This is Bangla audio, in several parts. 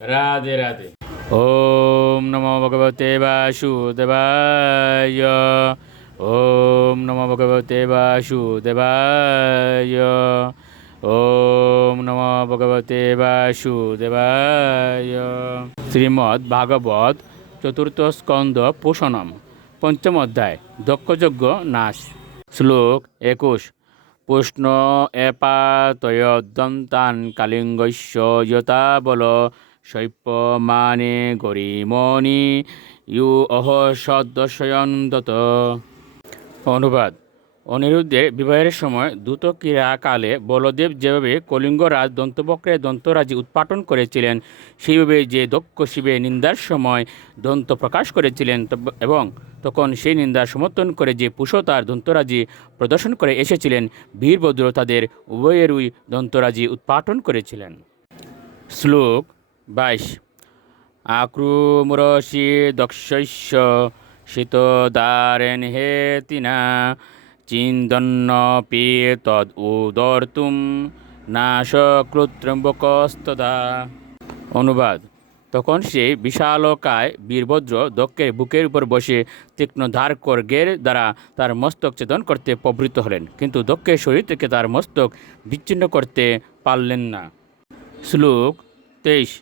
রাধে রাধে। ওম নমো ভগবতে বাসুদেবায়। ওম নমো ভগবতে বাসুদেবায়। ওম নমো ভগবতে বাসুদেবায়। শ্রীমদ্ ভাগবত চতুর্থ স্কন্ধ পোষণম পঞ্চম অধ্যায় দক্ষযজ্ঞ নাশ। শ্লোক 21। পুষ্ণ এপাতয়দন্তান কালিঙ্গস্য যথা বল শৈপ্য মানে গরিমণি ইউ অহ সদস্যয়ন্তত। অনুবাদ: অনিরুদ্ধের বিবাহের সময় দ্রুত ক্রীড়াকালে বলদেব যেভাবে কলিঙ্গরাজ দন্তবক্রের দন্তরাজি উৎপাটন করেছিলেন, সেইভাবে যে দক্ষ শিবের নিন্দার সময় দন্ত প্রকাশ করেছিলেন এবং তখন সেই নিন্দার সমর্থন করে যে পুষ তার দন্তরাজি প্রদর্শন করে এসেছিলেন, বীরভদ্র তাদের উভয়েরই দন্তরাজি উৎপাটন করেছিলেন। শ্লোক 22। আক্রুমরসি দক্ষস্য শীতদারেণ হেতিনা চিন্দন্নপি তদ উদর্তুম নাশকৃত্রম্বকস্তদা। অনুবাদ: তখন সে বিশালকায় বীরভদ্র দক্ষের বুকের উপর বসে তীক্ষ্ণ ধার খড়গের দ্বারা তার মস্তক ছেদন করতে প্রবৃত্ত হলেন, কিন্তু দক্ষের শরীর থেকে তার মস্তক বিচ্ছিন্ন করতে পারলেন না। শ্লোক 23।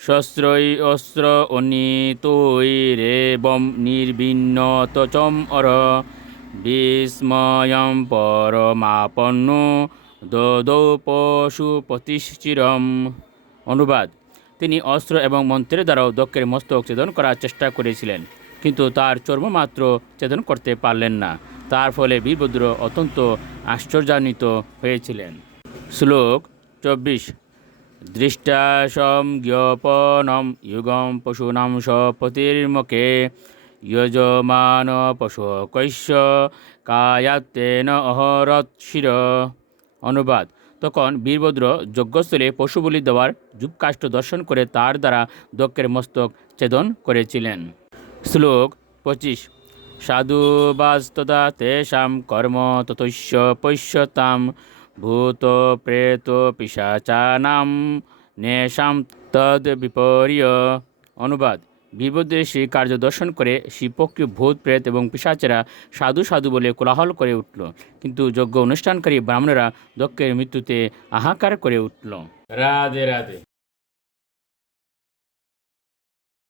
শস্ত্রৈ অস্ত্র অনিতৈরেবং নির্বিন্নতচম অর বিস্ময়ং পরমাপন্নো দদৌ পশুপতিশ্চিরম। অনুবাদ: তিনি অস্ত্র এবং মন্ত্রের দ্বারাও দক্ষের মস্তক ছেদন করার চেষ্টা করেছিলেন, কিন্তু তার চর্মমাত্র ছেদন করতে পারলেন না। তার ফলে বীরভদ্র অত্যন্ত আশ্চর্যান্বিত হয়েছিলেন। শ্লোক 24। দৃষ্টা সংজ্ঞাপনম যুগম পশুনাম সপতির্মুখে যজমান পশুকৈশ্য কায়াত্তেন অহরৎশির। অনুবাদ: তখন বীরভদ্র যজ্ঞস্থলে পশু বলি দেওয়ার যুগকাষ্ঠ দর্শন করে তার দ্বারা দক্ষের মস্তক ছেদন করেছিলেন। শ্লোক 25। সাধুবাস্তদা তেষাং কর্ম ততস্য পশ্যতাম ভূত প্রেত পিশাচানাম নেশাম তদ বিপর্য। অনুবাদ: বীরভদ্রের সেই কার্য দর্শন করে শিবপক্ষীয় ভূত প্রেত এবং পিশাচেরা সাধু সাধু বলে কোলাহল করে উঠল, কিন্তু যজ্ঞ অনুষ্ঠানকারী ব্রাহ্মণেরা দক্ষের মৃত্যুতে হাহাকার করে উঠল। রাধে রাধে।